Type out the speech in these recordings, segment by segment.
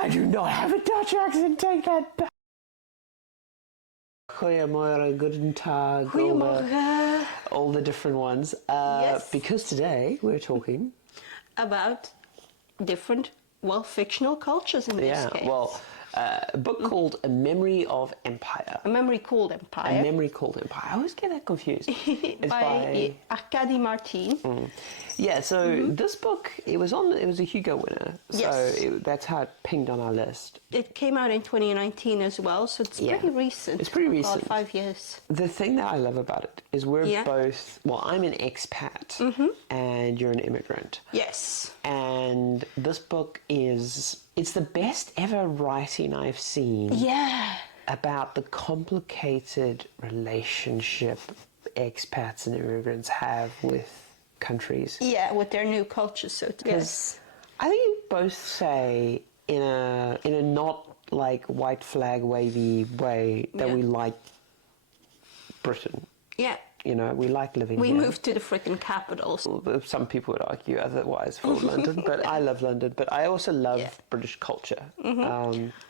I do not have a Dutch accent, take that back. Goeiemorgen, guten Tag, Goeiemorgen. all the different ones. Yes. Because today we're talking About different, well, fictional cultures in this case. A book called A Memory of Empire. A Memory Called Empire. A Memory Called Empire. I always get that confused. It's by Arkady Martin. Yeah, so this book, it was a Hugo winner. Yes. So that's how it pinged on our list. It came out in 2019 as well, so it's pretty recent. It's pretty recent. About 5 years. The thing that I love about it is we're both, well, I'm an expat and you're an immigrant. Yes. And this book it's the best ever writing I've seen. Yeah. About the complicated relationship expats and immigrants have with countries. Yeah, with their new culture, so to Because I think you both say in a not like white flag wavy way that we like Britain. Yeah. You know, we like living We here. moved to the frickin' capital. Some people would argue otherwise for London, but I love London. But I also love British culture.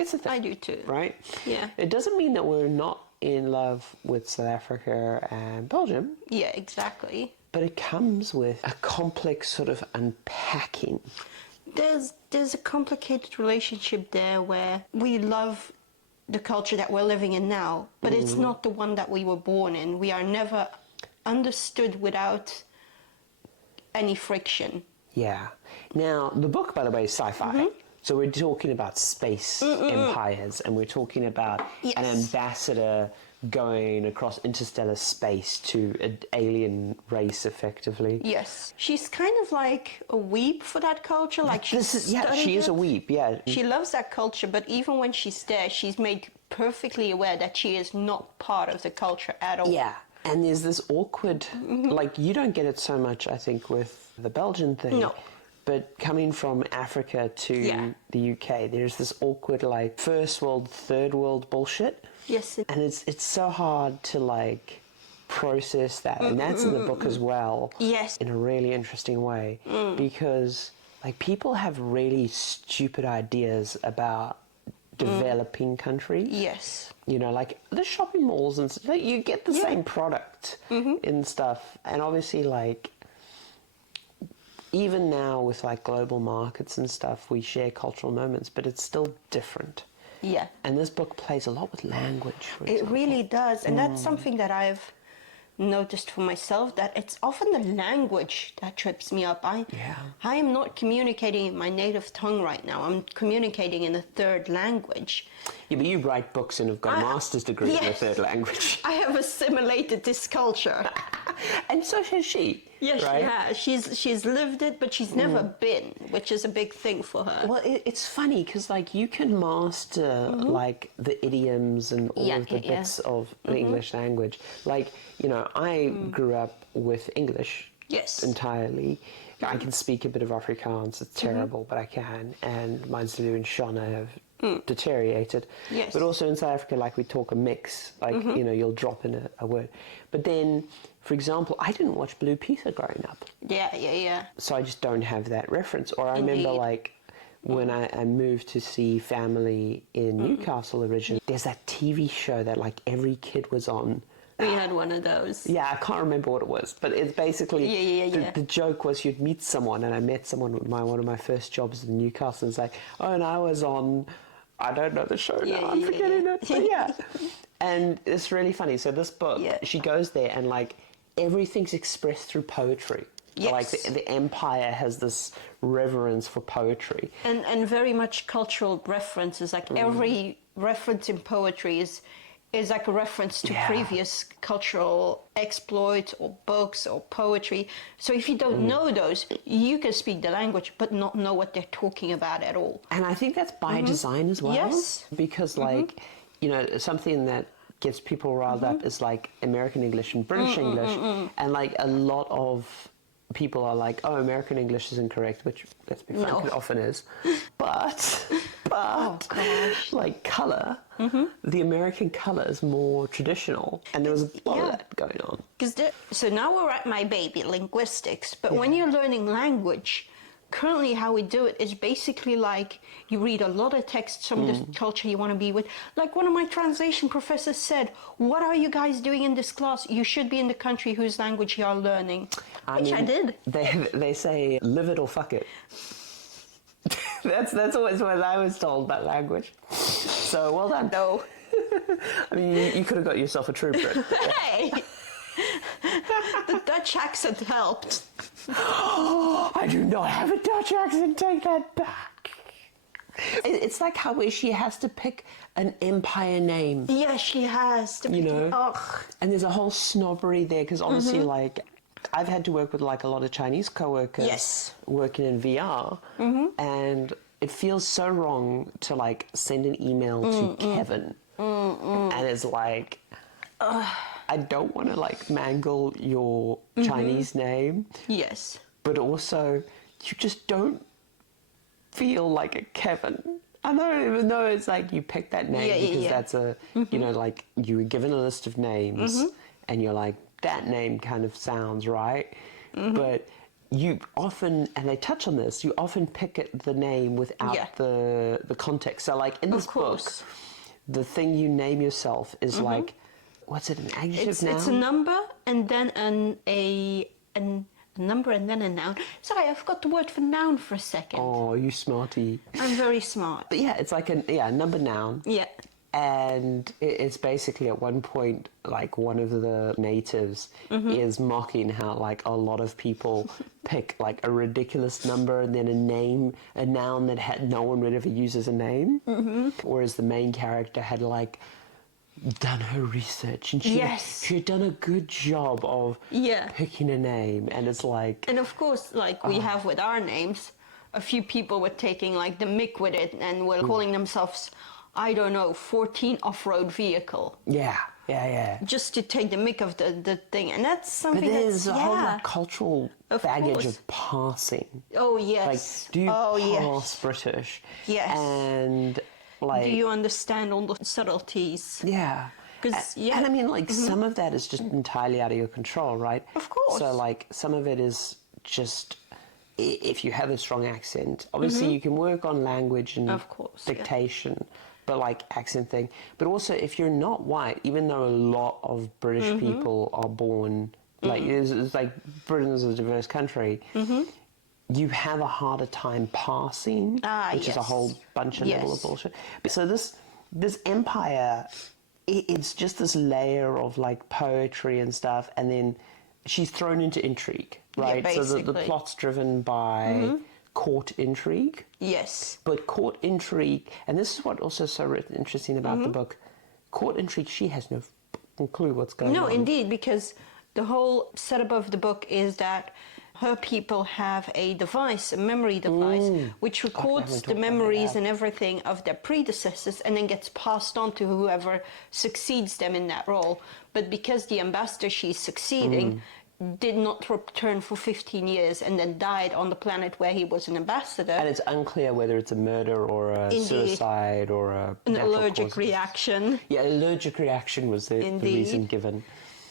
It's a thing. I do too. Right? Yeah. It doesn't mean that we're not in love with South Africa and Belgium. Yeah, exactly. But it comes with a complex sort of unpacking. There's a complicated relationship there where we love the culture that we're living in now, but it's not the one that we were born in. We are never understood without any friction. Yeah. Now, the book, by the way, is sci-fi. So we're talking about space empires, and we're talking about an ambassador going across interstellar space to an alien race, effectively. Yes. She's kind of like a weep for that culture. Like she is a weep, yeah. She loves that culture, but even when she's there, she's made perfectly aware that she is not part of the culture at all. Yeah. And there's this awkward, like, you don't get it so much, I think, with the Belgian thing. No. But coming from Africa to the UK, there's this awkward, like, first world, third world bullshit. Yes. And it's so hard to, like, process that. And that's in the book as well. Yes. In a really interesting way. Because, like, people have really stupid ideas about developing countries. Yes. You know, like the shopping malls and stuff, like, you get the same product in stuff. And obviously, like, even now with like global markets and stuff, we share cultural moments, but it's still different. Yeah. And this book plays a lot with language, for It example. really does. And that's something that I've noticed for myself, that it's often the language that trips me up. I am not communicating in my native tongue right now. I'm communicating in a third language. Yeah, but you write books and have got a master's degree in a third language. I have assimilated this culture. And so has she. Yes, right? she has. She's lived it, but she's never been, which is a big thing for her. Well, it's funny because, like, you can master like the idioms and all of the bits of the English language. Like, you know, I grew up with English entirely. I can speak a bit of Afrikaans. It's terrible, but I can. And my Zulu and Shona have deteriorated. Yes. But also in South Africa, like, we talk a mix. Like, you know, you'll drop in a word. But then, for example, I didn't watch Blue Peter growing up. Yeah. So I just don't have that reference. Or I remember, like, when I moved to see family in Newcastle originally, there's that TV show that, like, every kid was on. We had one of those. Yeah, I can't remember what it was, but it's basically the joke was you'd meet someone, and I met someone with one of my first jobs in Newcastle, and it's like, oh, and I was on, I don't know the show now, I'm forgetting it, but yeah. And it's really funny. So this book, she goes there, and, like, everything's expressed through poetry. Yes. Like the empire has this reverence for poetry. And very much cultural references. Like every reference in poetry is like a reference to previous cultural exploits or books or poetry. So if you don't know those, you can speak the language but not know what they're talking about at all. And I think that's by design as well. Yes. Because, like, you know, something that gets people riled up is, like, American English and British English. And, like, a lot of people are like, oh, American English is incorrect, which, let's be frank, it often is. But, like, colour, the American colour is more traditional, and there was a lot of that going on. So now we're at my baby, linguistics, but when you're learning language, currently how we do it is basically like you read a lot of texts from the culture you want to be with. Like one of my translation professors said, what are you guys doing in this class? You should be in the country whose language you are learning. Which I did. They say, live it or fuck it. That's always what I was told about language. So, well done. No. I mean, you could have got yourself a true Brit. Hey! The Dutch accent helped. I do not have a Dutch accent, take that back. It's like how she has to pick an empire name. Yeah, she has. You know? And there's a whole snobbery there, because honestly, like, I've had to work with like a lot of Chinese co-workers working in VR, and it feels so wrong to like send an email to Kevin, and it's like, I don't want to like mangle your Chinese name. Yes. But also, you just don't feel like a Kevin. I don't even know it's like you pick that name because that's a, you know, like you were given a list of names and you're like, that name kind of sounds right. But you often, and they touch on this, you often pick the name without the context. So like in this book, the thing you name yourself is like, what's it, an adjective, noun? It's a number and then a number and then a noun. Sorry, I forgot the word for noun for a second. Oh, you smarty. I'm very smart. But yeah, it's like a number noun. Yeah. And it's basically at one point, like one of the natives is mocking how like a lot of people pick like a ridiculous number and then a noun that no one would ever use as a name. Whereas the main character had like done her research and she had done a good job of picking a name, and it's like, and of course like we have with our names, a few people were taking like the mick with it and were calling themselves, I don't know, 14 off-road vehicle. Just to take the mick of the thing, and that's something. But there's a whole like, cultural baggage of passing. Oh yes. Like, do you pass British? Yes. And like, do you understand all the subtleties? Yeah. And I mean, like, some of that is just entirely out of your control, right? Of course. So, like, some of it is just, if you have a strong accent, obviously you can work on language and dictation, but, like, accent thing. But also, if you're not white, even though a lot of British people are born, like, it's like Britain is a diverse country, you have a harder time passing, which is a whole bunch of level of bullshit. So this empire, it's just this layer of like poetry and stuff, and then she's thrown into intrigue, right? So the plot's driven by court intrigue. Yes. But court intrigue, and this is what also is so interesting about the book, court intrigue, she has no fucking clue what's going on. No, indeed, because the whole setup of the book is that her people have a device, a memory device, which records the memories and everything of their predecessors and then gets passed on to whoever succeeds them in that role. But because the ambassador she's succeeding did not return for 15 years and then died on the planet where he was an ambassador. And it's unclear whether it's a murder or a suicide or an allergic reaction. Yeah, allergic reaction was the reason given.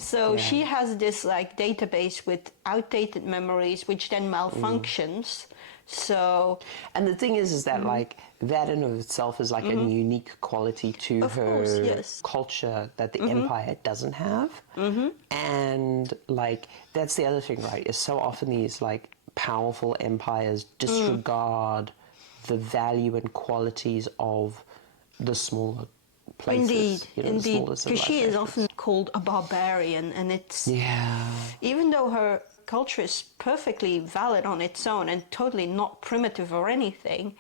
So she has this like database with outdated memories, which then malfunctions. So, and the thing is that like that in of itself is like a unique quality to her culture that the empire doesn't have. And like that's the other thing, right? Is so often these like powerful empires disregard the value and qualities of the smaller places. Indeed, because she is often called a barbarian, and it's even though her culture is perfectly valid on its own and totally not primitive or anything.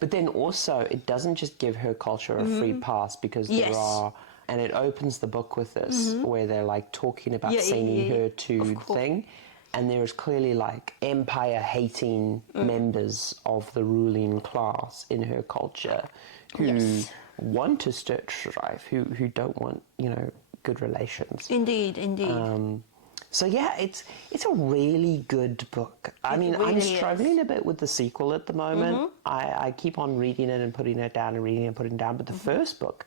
But then also, it doesn't just give her culture a free pass, because there are, and it opens the book with this, where they're like talking about sending her to thing, and there is clearly like empire-hating members of the ruling class in her culture who want to strive, who don't want, you know, good relations. Indeed. So yeah, it's a really good book. I mean, really I'm struggling a bit with the sequel at the moment. I keep on reading it and putting it down and reading it and putting it down. But the first book,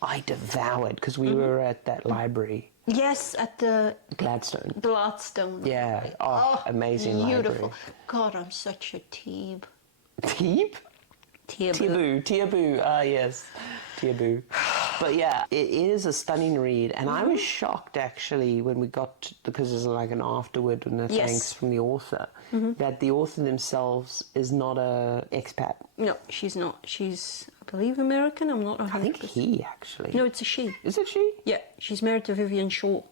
I devoured because we were at that library. Yes, at the Gladstone. Yeah. Amazing Beautiful. library. God, I'm such a teeb. Teeb? Tiaboo. Ah, yes. Tiaboo. But yeah, it is a stunning read. And I was shocked, actually, when we got, because there's like an afterword and a thanks from the author, that the author themselves is not a expat. No, she's not. She's, I believe, American. I'm not 100%. I think he, actually. No, it's a she. Is it she? Yeah, she's married to Vivian Shaw.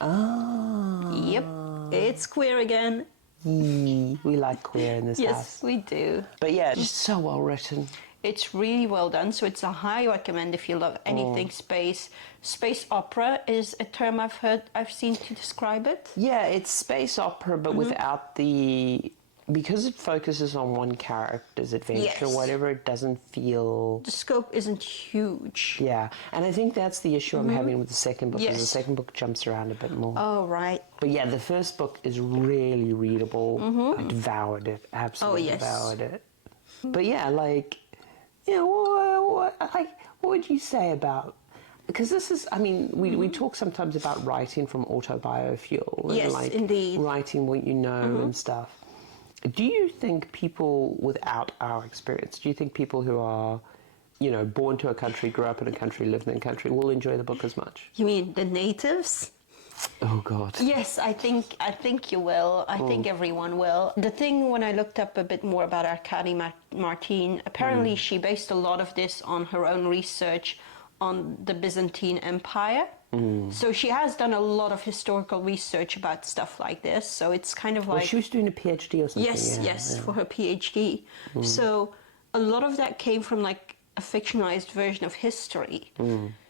Ah. Yep, it's queer again. We like queer in this house. Yes, we do. But yeah, just so well written. It's really well done, so it's a high recommend if you love anything space. Space opera is a term I've seen to describe it. Yeah, it's space opera, but without the... Because it focuses on one character's adventure, whatever, it doesn't feel... The scope isn't huge. Yeah, and I think that's the issue I'm having with the second book, because the second book jumps around a bit more. Oh, right. But yeah, the first book is really readable. I devoured it, absolutely devoured it. But yeah, like, you know, what would you say about... Because this is, I mean, we talk sometimes about writing from autobiofuel. Yes, and like indeed. writing what you know and stuff. Do you think people without our experience, do you think people who are, you know, born to a country, grew up in a country, lived in a country, will enjoy the book as much? You mean the natives? Oh, God. Yes, I think you will. I think everyone will. The thing, when I looked up a bit more about Arkady Martine, apparently she based a lot of this on her own research on the Byzantine Empire. So she has done a lot of historical research about stuff like this. So it's kind of like... Well, she was doing a PhD or something. Yes, for her PhD. So a lot of that came from like a fictionalized version of history.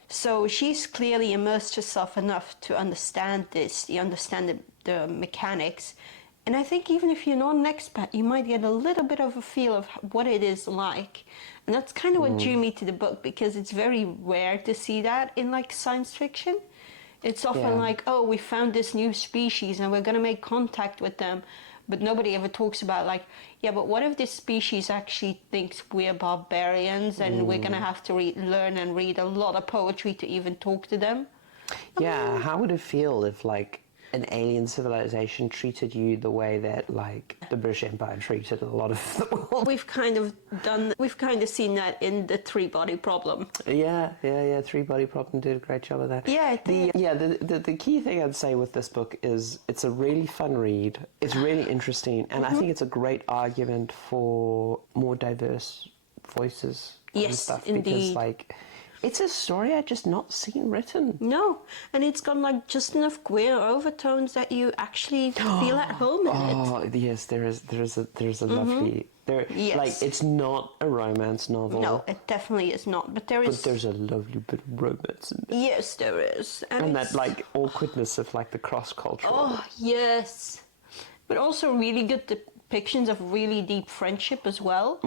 So she's clearly immersed herself enough to understand this, you understand the mechanics. And I think even if you're not an expat, you might get a little bit of a feel of what it is like. And that's kind of what drew me to the book, because it's very rare to see that in like science fiction. It's often like, oh, we found this new species and we're going to make contact with them. But nobody ever talks about like, yeah, but what if this species actually thinks we're barbarians and we're going to have to learn and read a lot of poetry to even talk to them? Yeah, how would it feel if like an alien civilization treated you the way that like the British Empire treated a lot of the world? We've kind of seen that in the three-body problem. Yeah. Three-body problem did a great job of that. Yeah, the key thing I'd say with this book is it's a really fun read. It's really interesting, and I think it's a great argument for more diverse voices and stuff. Indeed. Because like, it's a story I've just not seen written. No, and it's got like just enough queer overtones that you actually feel at home in it. Oh yes, there's a lovely like, it's not a romance novel. No, it definitely is not. But there's a lovely bit of romance in there. Yes, there is, and that like awkwardness of like the cross cultural. Oh yes, but also really good depictions of really deep friendship as well,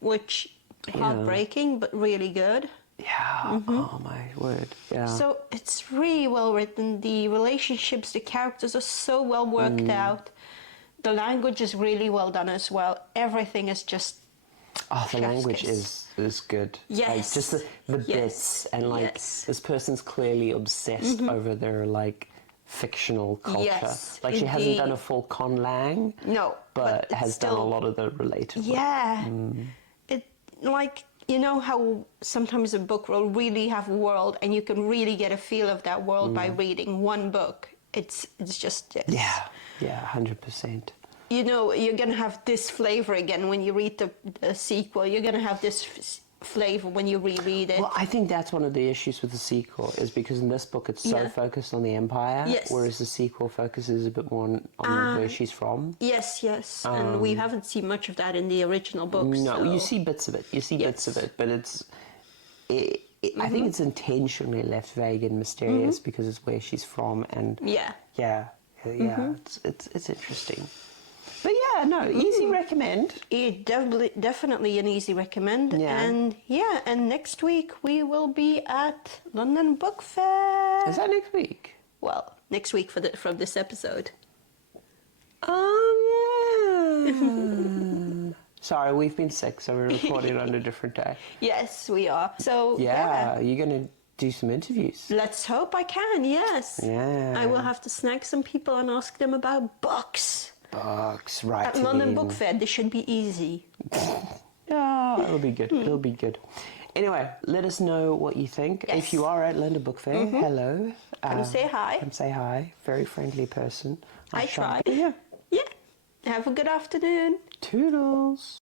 which heartbreaking but really good. Yeah, oh my word, yeah. So it's really well written. The relationships, the characters are so well worked out. The language is really well done as well. Everything is just... Oh, the language is good. Yes. Like, just the bits, and like, this person's clearly obsessed over their like fictional culture. Yes, like, she hasn't done a full conlang. No. But has done a lot of the related work. Yeah. It, like... You know how sometimes a book will really have a world and you can really get a feel of that world by reading one book. It's just this. Yeah, 100%. You know, you're going to have this flavor again when you read the sequel. You're going to have this flavor when you reread it. Well, I think that's one of the issues with the sequel, is because in this book it's so focused on the Empire, whereas the sequel focuses a bit more on where she's from. Yes, and we haven't seen much of that in the original books. No, so. you see bits of it. Bits of it, but I think it's intentionally left vague and mysterious because it's where she's from, and it's interesting. But yeah, no, easy recommend. Definitely an easy recommend. Yeah. And next week we will be at London Book Fair. Is that next week? Well, next week from this episode. Oh, yeah. Sorry, we've been sick, so we're recording on a different day. Yes, we are. So, Yeah, you're going to do some interviews. let's hope I can, yes. Yeah. I will have to snag some people and ask them about books. Books, right. At London Book Fair, this should be easy. Yeah, it'll be good. It'll be good. Anyway, let us know what you think. Yes. If you are at London Book Fair, hello. Come say hi. Come say hi. Very friendly person. I try. Yeah. Yeah. Have a good afternoon. Toodles.